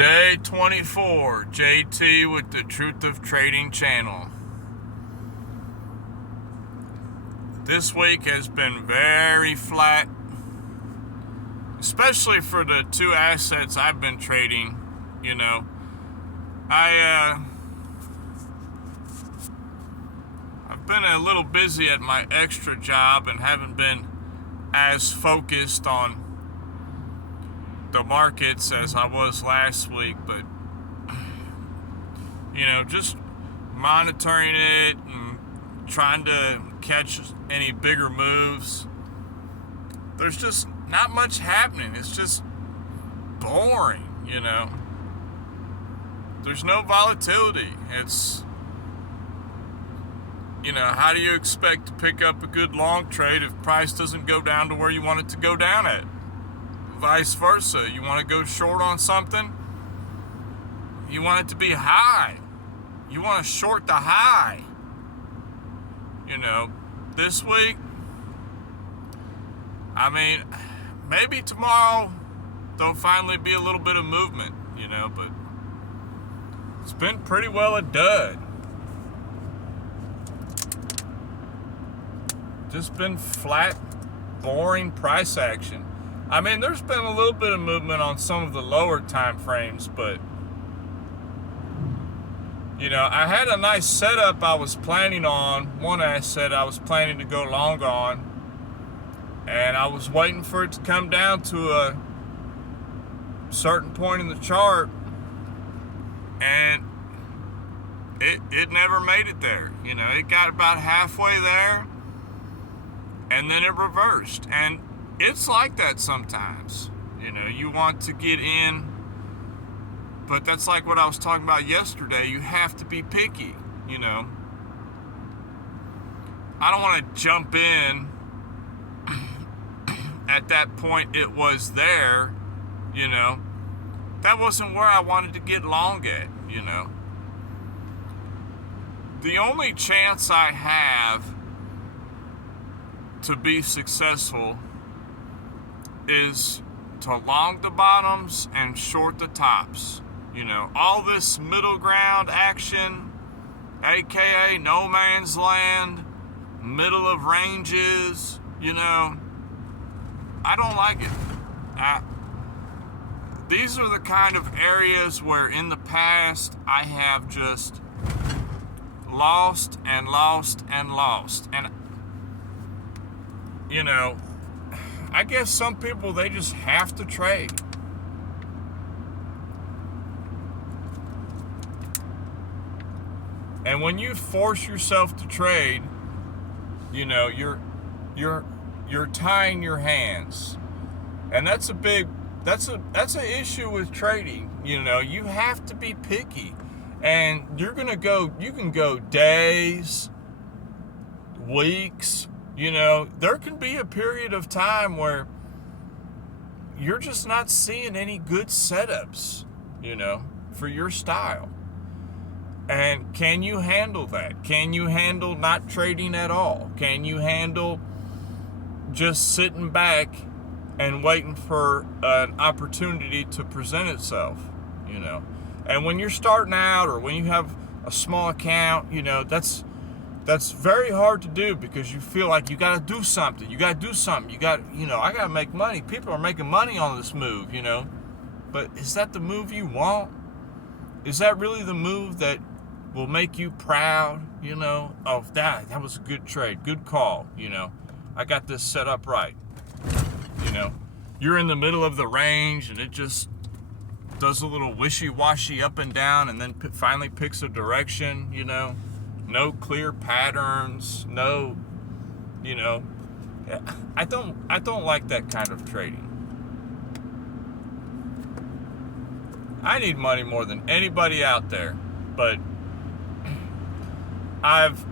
Day 24, JT with the Truth of Trading channel. This week has been very flat, especially for the two assets I've been trading. You know, I've been a little busy at my extra job and haven't been as focused on the markets as I was last week, but you know, just monitoring it and trying to catch any bigger moves. There's just not much happening. It's just boring, you know. There's no volatility. It's, you know, how do you expect to pick up a good long trade if price doesn't go down to where you want it to go down at? Vice versa. You want to go short on something, you want it to be high. You want to short the high. You know, this week, I mean, maybe tomorrow there'll finally be a little bit of movement, you know, but it's been pretty well a dud. Just been flat, boring price action. I mean, there's been a little bit of movement on some of the lower time frames, but you know, I had a nice setup I was planning on, one asset I was planning to go long on, and I was waiting for it to come down to a certain point in the chart, and it never made it there. You know, it got about halfway there, and then it reversed, and it's like that sometimes. You know, you want to get in, but that's like what I was talking about yesterday. You have to be picky, you know. I don't want to jump in at that point it was there, you know. That wasn't where I wanted to get long at, you know. The only chance I have to be successful is to long the bottoms and short the tops. You know, all this middle ground action, aka no man's land, middle of ranges, you know, I don't like it. These are the kind of areas where in the past I have just lost and lost and lost. And, you know, I guess some people, they just have to trade. And when you force yourself to trade, you know, you're tying your hands. And that's an issue with trading. You know, you have to be picky. And you can go days, weeks. You know, there can be a period of time where you're just not seeing any good setups, you know, for your style. And can you handle that? Can you handle not trading at all? Can you handle just sitting back and waiting for an opportunity to present itself, you know? And when you're starting out or when you have a small account, you know, that's very hard to do because you feel like you got to do something. You got to do something. You know, I got to make money. People are making money on this move, you know. But is that the move you want? Is that really the move that will make you proud, you know? Oh, that was a good trade. Good call, you know. I got this set up right. You know, you're in the middle of the range and it just does a little wishy-washy up and down and then finally picks a direction, you know. No clear patterns, no, you know, I don't like that kind of trading. I need money more than anybody out there, but I've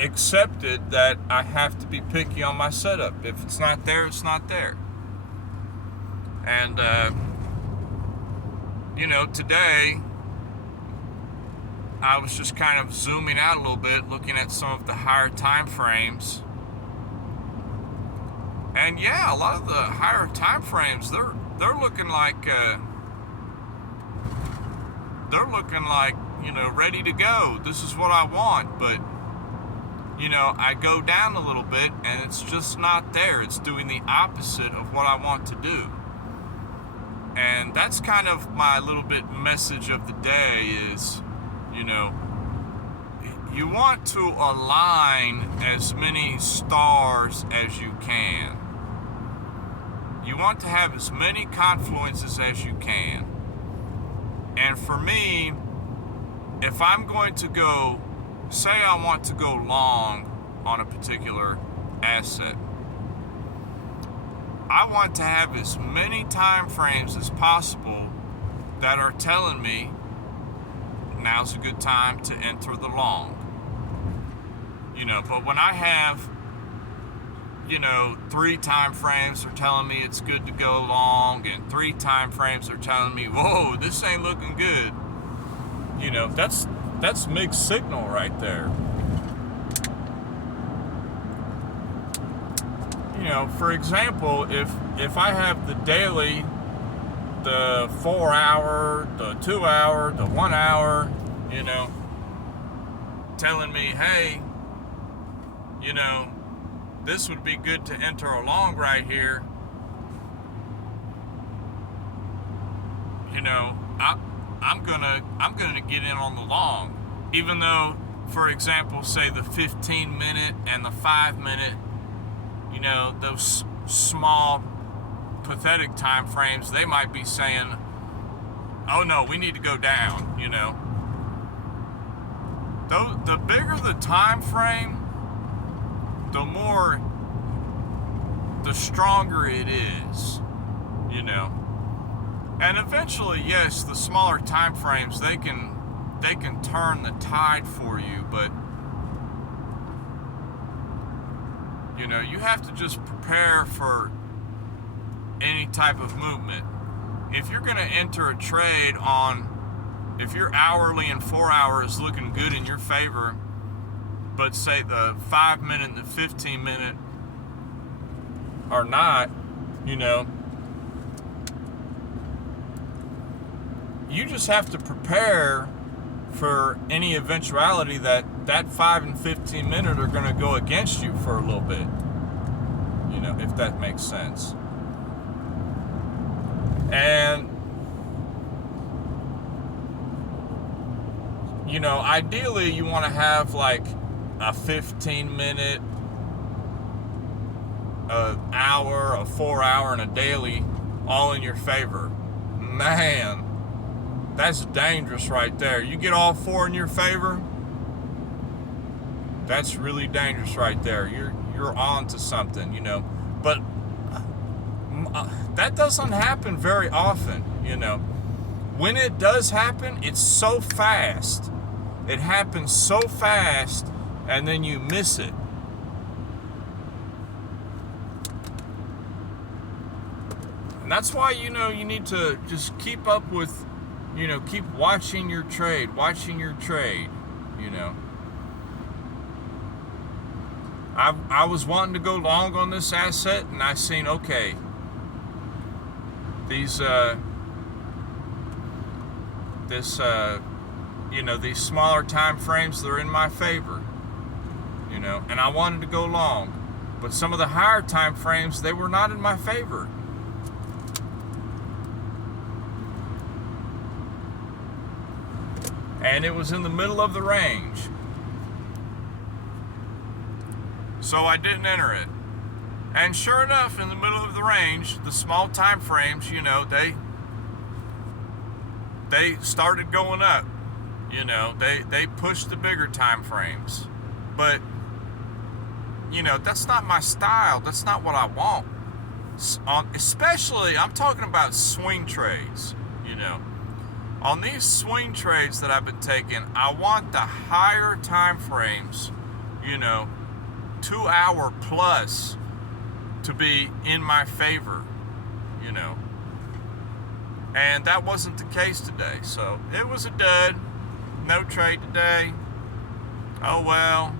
accepted that I have to be picky on my setup. If it's not there, it's not there. And, you know, today I was just kind of zooming out a little bit, looking at some of the higher time frames. And yeah, a lot of the higher time frames, they're looking like they're looking like, ready to go. This is what I want. But, I go down a little bit and it's just not there. It's doing the opposite of what I want to do. And that's kind of my little bit message of the day is, you want to align as many stars as you can. You want to have as many confluences as you can. And for me, if I'm going to go, say I want to go long on a particular asset, I want to have as many time frames as possible that are telling me now's a good time to enter the long. But when I have, 3 time frames are telling me it's good to go long, and 3 time frames are telling me, whoa, this ain't looking good. That's mixed signal right there. For example, if I have the daily, the 4 hour, the 2 hour, the 1 hour, telling me, hey, this would be good to enter a long right here. I'm gonna get in on the long, even though, for example, say the 15-minute and the 5-minute, those small, pathetic time frames, they might be saying, oh no, we need to go down. The bigger the time frame, the stronger it is, And eventually, yes, the smaller time frames, they can turn the tide for you, but you have to just prepare for any type of movement. If you're going to enter a trade if your hourly and 4 hour is looking good in your favor, but say the 5-minute and the 15-minute are not, you just have to prepare for any eventuality that 5 and 15-minute are going to go against you for a little bit, if that makes sense. And ideally you want to have like a 15-minute, an hour, a 4 hour, and a daily all in your favor. Man, that's dangerous right there. You get all 4 in your favor, that's really dangerous right there. You're on to something, But that doesn't happen very often, When it does happen, it's so fast. It happens so fast, and then you miss it. And that's why, you need to just keep up with, keep watching your trade, I was wanting to go long on this asset, and I seen, okay, these these smaller time frames, they're in my favor, and I wanted to go long, but some of the higher time frames, they were not in my favor. And it was in the middle of the range. So I didn't enter it. And sure enough, in the middle of the range, the small time frames, they started going up. They pushed the bigger time frames. But, that's not my style. That's not what I want. Especially, I'm talking about swing trades, On these swing trades that I've been taking, I want the higher time frames, 2 hour plus, to be in my favor, And that wasn't the case today. So it was a dud. No trade today. Oh well.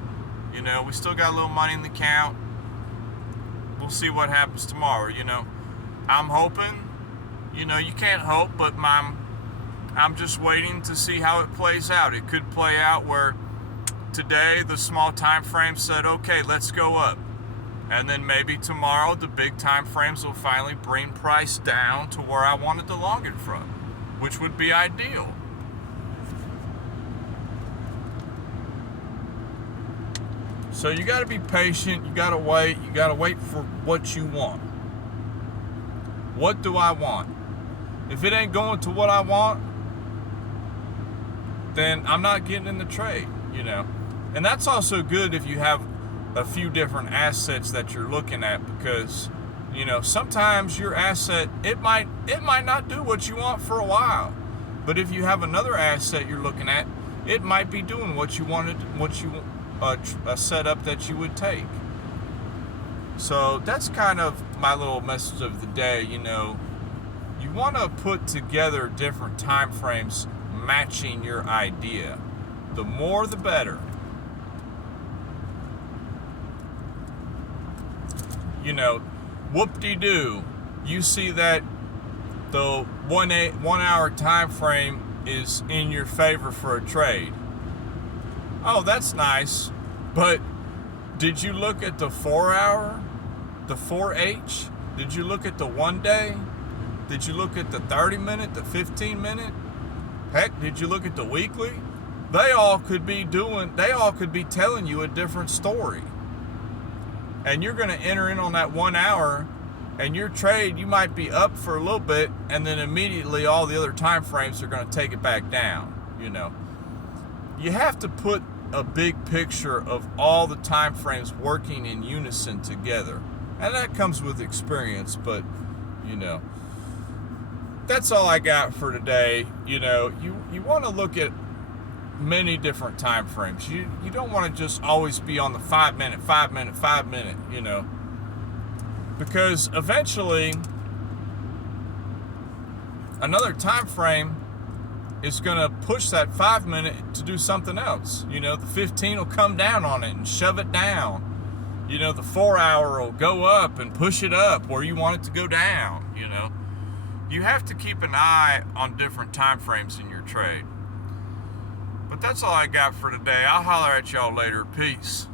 We still got a little money in the account. We'll see what happens tomorrow, I'm hoping, you can't hope, but I'm just waiting to see how it plays out. It could play out where today the small time frame said, okay, let's go up. And then maybe tomorrow the big time frames will finally bring price down to where I wanted to long it from, which would be ideal. So you got to be patient. You got to wait. You got to wait for what you want. What do I want? If it ain't going to what I want, then I'm not getting in the trade, you know. And that's also good if you have a few different assets that you're looking at, because, you know, sometimes your asset, it might not do what you want for a while. But if you have another asset you're looking at, it might be doing what you wanted, a setup that you would take. So that's kind of my little message of the day. You know, you want to put together different time frames matching your idea. The more the better. You know, whoop-de-doo, you see that the 1 hour time frame is in your favor for a trade. Oh, that's nice. But did you look at the 4 hour, the 4H? Did you look at the 1 day? Did you look at the 30 minute, the 15 minute? Heck, did you look at the weekly? They all could be telling you a different story. And you're going to enter in on that 1 hour, and your trade, you might be up for a little bit, and then immediately all the other time frames are going to take it back down, you know. You have to put a big picture of all the time frames working in unison together. And that comes with experience, but, you know, that's all I got for today. You know, you want to look at many different time frames. You don't want to just always be on the 5 minute, you know, because eventually another time frame is going to push that 5 minute to do something else. You know, the 15 will come down on it and shove it down. You know, the 4 hour will go up and push it up where you want it to go down. You know, you have to keep an eye on different time frames in your trade. But that's all I got for today. I'll holler at y'all later. Peace.